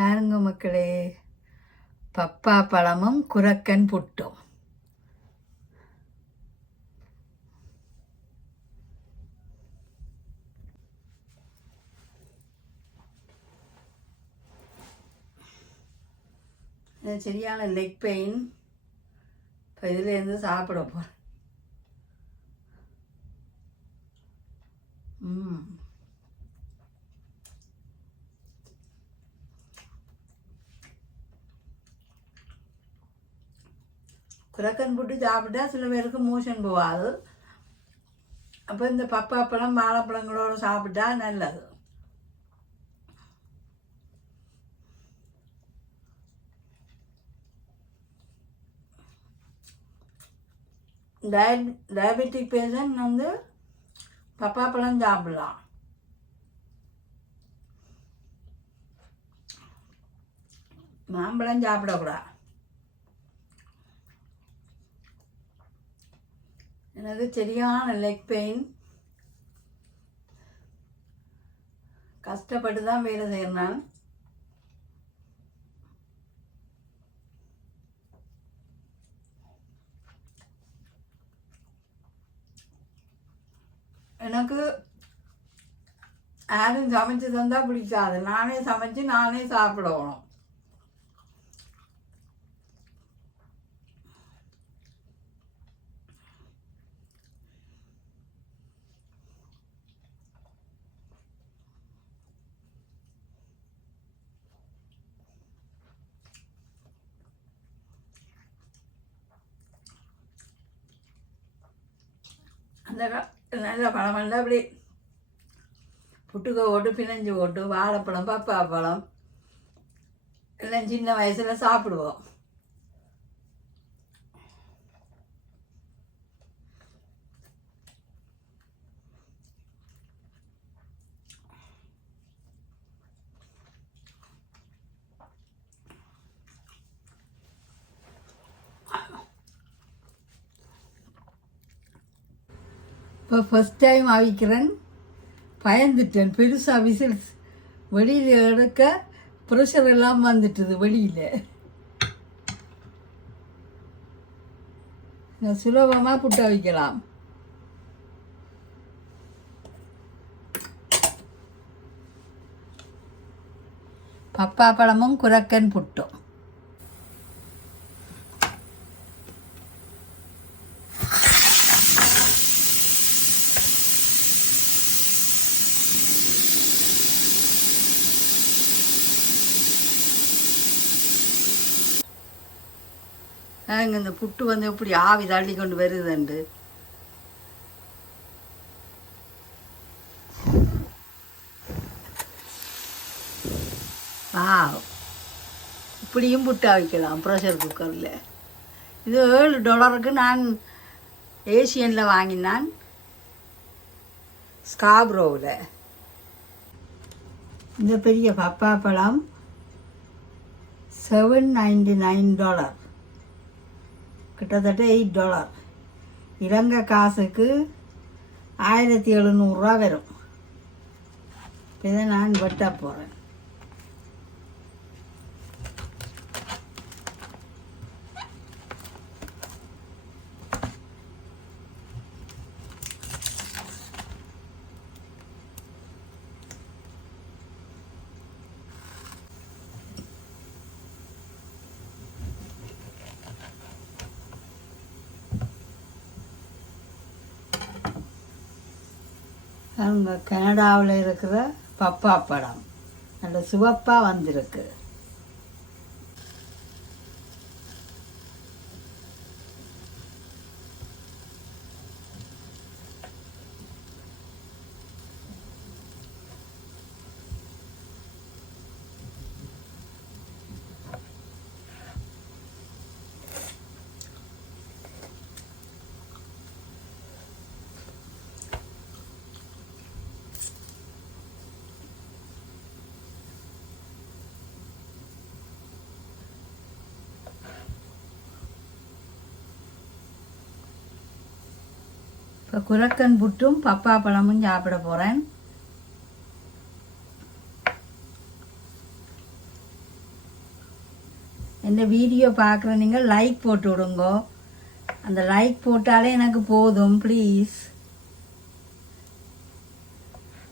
பாருங்க மக்களே, பப்பா பழமும் குரக்கன் புட்டும். சரியான லெக் பெயின். இப்போ இதுலேருந்து சாப்பிட போகிறேன். குரக்கன் புட்டு சாப்பிட்டா சில பேருக்கு மோஷன் போகாது. அப்போ இந்த பப்பாப்பழம் வாழைப்பழங்களோடு சாப்பிட்டா நல்லது. டயபெட்டிக் பேஷண்ட் வந்து பப்பாப்பழம் சாப்பிடலாம். மாம்பழம் சாப்பிடக்கூடாது. எனக்கு சரியான லெக் பெயின். கஷ்டப்பட்டு தான் வேலை செய்கிறேன். எனக்கு யாரும் சமைச்சு தந்தால் பிடிக்காது. நானே சமைச்சு நானே சாப்பிடணும். அந்த நல்ல பழமெல்லாம் அப்படி புட்டுக்க ஓட்டு பிணைஞ்சு ஓட்டு வாழைப்பழம் பப்பாப்பழம் எல்லாம் சின்ன வயசில் சாப்பிடுவோம். இப்போ ஃபஸ்ட் டைம் அவிக்கிறேன். பயந்துட்டேன். பெருசாக விசில்ஸ் வெளியில் எடுக்க ப்ரெஷர் எல்லாம் வந்துட்டுது வெளியில். சுலபமாக புட்டு அவிக்கலாம். பப்பாப்பழமும் குரக்கன் புட்டும். இந்த புட்டு வந்து எப்படி ஆவி தள்ளி கொண்டு வருதுண்டு. இப்படியும் புட்டு அவிக்கலாம் ப்ரெஷர் குக்கரில். இது $7 நான் ஏசியனில் வாங்கினான், ஸ்காப்ரோவில். இந்த பெரிய பப்பாப்பழம் $7.99, கிட்டத்தட்ட $8. இலங்கை காசுக்கு 1700 வரும். இதை நான் வெட்ட போகிறேன். அங்கே கனடாவில் இருக்கிற பப்பாப்பழம் நல்ல சிவப்பாக வந்திருக்கு. இப்போ குரக்கன் புட்டும் பப்பாப்பழமும் சாப்பிட போகிறேன். இந்த வீடியோ பார்க்குற நீங்கள் லைக் போட்டு விடுங்க. அந்த லைக் போட்டாலே எனக்கு போதும். ப்ளீஸ்,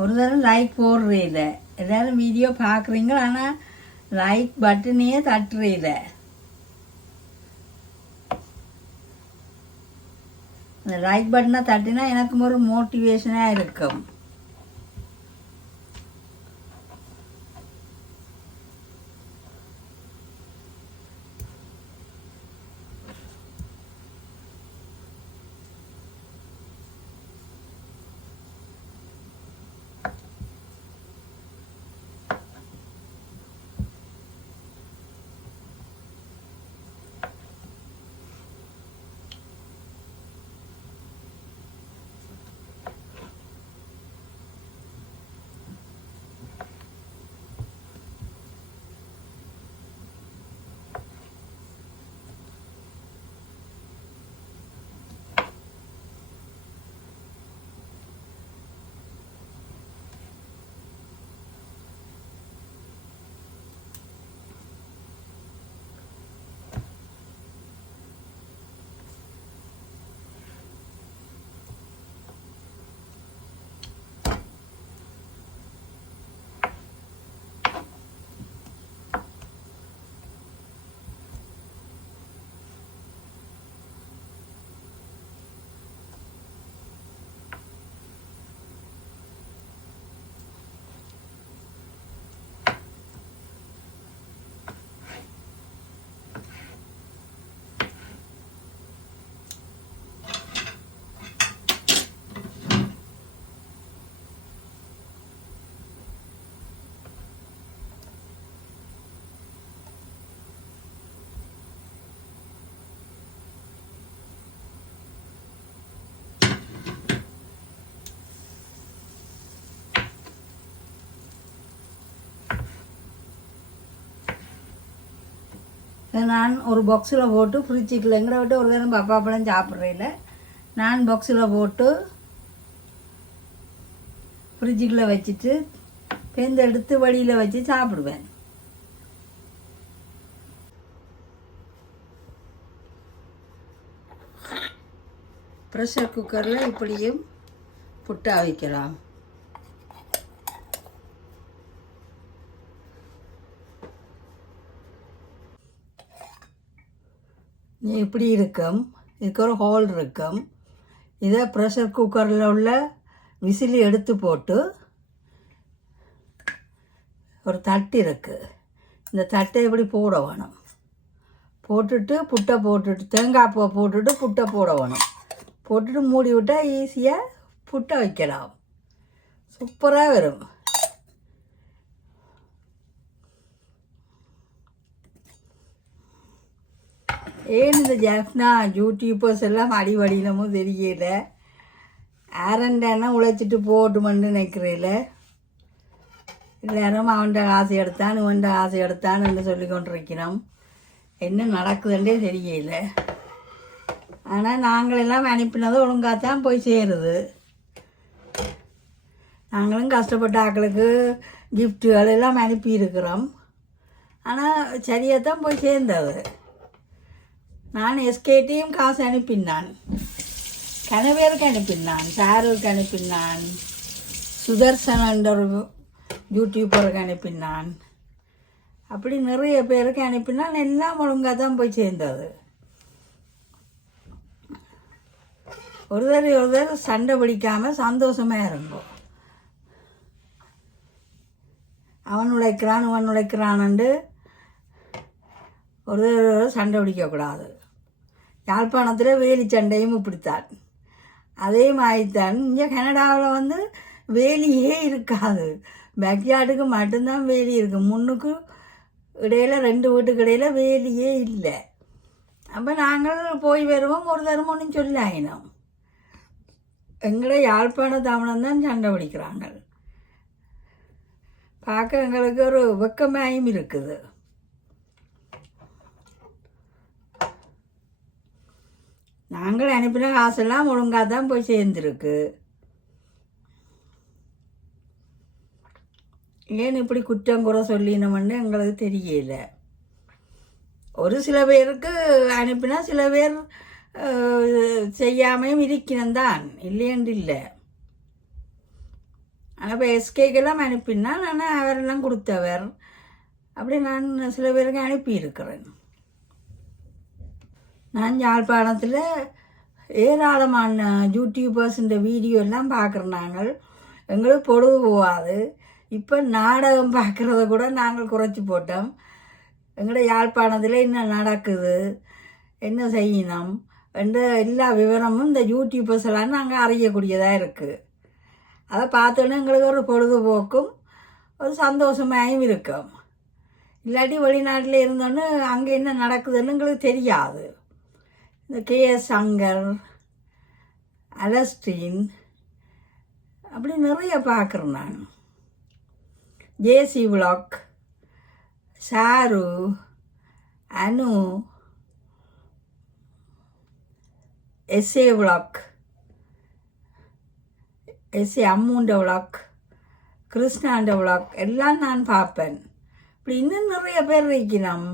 ஒரு தடவை லைக் போடுறே இல்லை. எல்லோரும் வீடியோ பார்க்குறீங்க, ஆனால் லைக் பட்டனையே தட்டுறே இல்லை. அந்த லைக் பட்டனை தட்டினா எனக்கும் ஒரு மோட்டிவேஷனாக இருக்கும். நான் ஒரு பாக்ஸில் போட்டு ஃப்ரிட்ஜுக்குள்ள எங்கட விட்டு ஒரு தரம் பப்பாப்பழம் சாப்பிட்றேல, நான் பாக்ஸில் போட்டு ஃப்ரிட்ஜுக்குள்ளே வச்சுட்டு எடுத்து வழியில் வச்சு சாப்பிடுவேன். ப்ரெஷர் குக்கரில் இப்படியும் புட்டா வைக்கலாம். இப்படி இருக்கும். இதுக்கு ஒரு ஹோல் இருக்கும். இதை ப்ரெஷர் குக்கரில் உள்ள விசிலி எடுத்து போட்டு ஒரு தட்டு இருக்குது. இந்த தட்டை இப்படி போட வேணும். போட்டுட்டு புட்டை போட்டுட்டு தேங்காய் பூவை போட்டுட்டு புட்டை போட வேணும். போட்டுட்டு மூடி விட்டால் ஈஸியாக புட்டை வைக்கலாம். சூப்பராக வரும். ஏன் இந்த ஜாஃப்னா யூடியூபர்ஸ் எல்லாம் அடிவடியிலமும் தெரியல. ஆரண்டானா உழைச்சிட்டு போட்டுமென்னு நினைக்கிறேல. எல்லாரும் அவன்கிட்ட காசு எடுத்தான் இவன்கிட்ட காசு எடுத்தான்னு சொல்லி கொண்டிருக்கிறோம். என்ன நடக்குதுன்றே தெரியல. ஆனால் நாங்களெல்லாம் அனுப்பினது ஒழுங்காகத்தான் போய் சேருது. நாங்களும் கஷ்டப்பட்ட ஆக்களுக்கு கிஃப்ட்டுகள் எல்லாம் அனுப்பியிருக்கிறோம். ஆனால் சரியாக தான் போய் சேர்ந்தது. நான் எஸ்கேட்டையும் காசு அனுப்பினான், கணவருக்கு அனுப்பினான், சாருக்கு அனுப்பினான், சுதர்சன் என்ற ஒரு யூடியூபருக்கு அனுப்பினான். அப்படி நிறைய பேருக்கு அனுப்பினான். எல்லாம் ஒழுங்காக தான் போய் சேர்ந்தது. ஒரு தடவை சண்டை பிடிக்காமல் சந்தோஷமாக இருந்தோம். அவன் உழைக்கிறான் இவன் உழைக்கிறான்னு ஒரு தடவை சண்டை பிடிக்கக்கூடாது. யாழ்ப்பாணத்தில் வேலி சண்டையும் இப்படித்தான். அதே மாதிரித்தான் இங்கே கனடாவில் வேலியே இருக்காது. பேக்யார்டுக்கு மட்டும்தான் வேலி இருக்குது. முன்னுக்கு இடையில 2 வீட்டுக்கு இடையில வேலியே இல்லை. அப்போ நாங்கள் போய் வருவோம். ஒரு தரம் ஒன்றும் சொல்லாயினோம். எங்களை யாழ்ப்பாண தமிழன் தான் சண்டை பிடிக்கிறாங்க. பார்க்க எங்களுக்கு ஒரு வெக்கமாயும் இருக்குது. நாங்கள் அனுப்பின காசெல்லாம் ஒழுங்காக தான் போய் சேர்ந்துருக்கு. ஏன் இப்படி குற்றம் குறை சொல்லினோம்னு எங்களுக்கு தெரியல. ஒரு சில பேருக்கு அனுப்பினா சில பேர் செய்யாமையும் இருக்கணும் தான், இல்லையென்று இல்லை. ஆனால் இப்போ எஸ்கேக்கெல்லாம் அனுப்பினா ஆனால் அவரெல்லாம் கொடுத்தவர், அப்படி நான் சில பேருக்கு அனுப்பியிருக்கிறேன். நான் யாழ்ப்பாணத்தில் ஏராளமான யூடியூபர்ஸுன்ற வீடியோ எல்லாம் பார்க்குறோம். நாங்கள் எங்களுக்கு பொழுது போகாது. இப்போ நாடகம் பார்க்குறத கூட நாங்கள் குறைச்சி போட்டோம். எங்களோட யாழ்ப்பாணத்தில் என்ன நடக்குது, என்ன செய்யணும் என்ற எல்லா விவரமும் இந்த யூடியூபர்ஸ் எல்லாம் நாங்கள் அறியக்கூடியதாக இருக்குது. அதை பார்த்தோன்னே எங்களுக்கு ஒரு பொழுதுபோக்கும் ஒரு சந்தோஷமாயும் இருக்கும். இல்லாட்டி வெளிநாட்டில் இருந்தோன்னு அங்கே என்ன நடக்குதுன்னு எங்களுக்கு தெரியாது. இந்த கேஎஸ் சங்கர், அலஸ்டீன் அப்படி நிறைய பார்க்குறேன் நான். JC vlog, Charu, Anu, SA vlog, SA அம்முண்ட விளாக், கிருஷ்ணாண்ட விளாக் எல்லாம் நான் பார்ப்பேன். இப்படி இன்னும் நிறைய பேர் இருக்கணும்.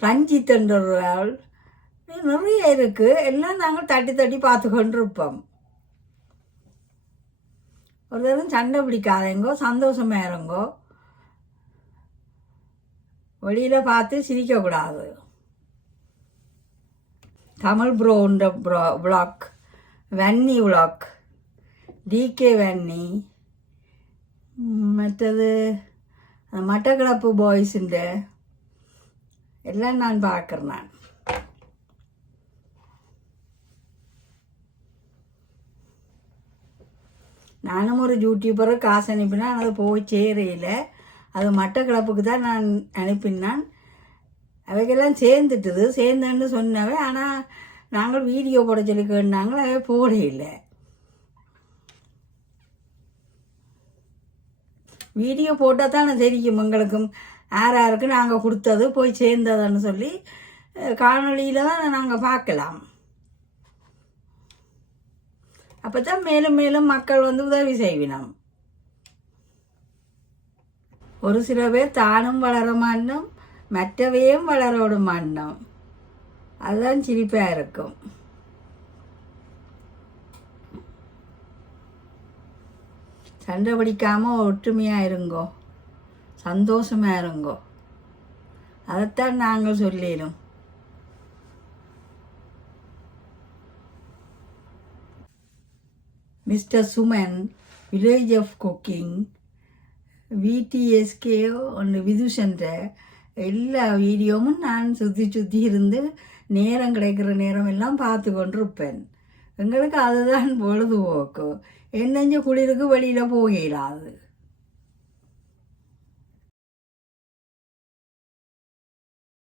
ரஞ்சித் என்றால் நிறைய இருக்குது. எல்லாம் நாங்கள் தட்டி தட்டி பார்த்து கொண்டு இருப்போம். ஒரு தரம் சண்டை பிடிக்காதேங்கோ, சந்தோஷமாக இருங்கோ. வெளியில் பார்த்து சிரிக்கக்கூடாது. தமிழ் ப்ரோன்ற vlog, Vanni vlog, DK Vanni, மற்றது மட்டக்களப்பு பாய்ஸுன்ற எல்லாம் நான் பார்க்குறேன். நான் நானும் ஒரு யூடியூபரை காசு அனுப்பினா அது போய் சேரையில், அது மட்டக்களப்புக்கு தான் நான் அனுப்பினான். அவைக்கெல்லாம் சேர்ந்துன்னு சொன்னவை. ஆனால் நாங்கள் வீடியோ போட சொல்லி கேட்டாங்க, அவை போட இல்லை. வீடியோ போட்டால் தானே தெரியும் எங்களுக்கும் யாருக்கு நாங்கள் கொடுத்தது போய் சேர்ந்ததுன்னு சொல்லி. காணொலியில் தான் நாங்கள் பார்க்கலாம். அப்போ தான் மேலும் மேலும் மக்கள் உதவி செய்வினோம். ஒரு சில பேர் தானும் வளர மாட்டோம், மற்றவையும் வளர விட மாட்டோம். அதுதான் சிரிப்பாக இருக்கும். சண்டை பிடிக்காமல் ஒற்றுமையாக இருங்கோ, சந்தோஷமாக இருங்கோ. அதைத்தான் நாங்கள் சொல்லிடும். Mister Suman, village of cooking, VTSK ஒன்று விதுஷன்ற எல்லா வீடியோவும் நான் சுற்றி இருந்து நேரம் கிடைக்கிற நேரம் எல்லாம் பார்த்து கொண்டிருப்பேன். எங்களுக்கு அதுதான் பொழுதுபோக்கு. என்னஞ்ச குளிருக்கு வெளியில் போகலாது.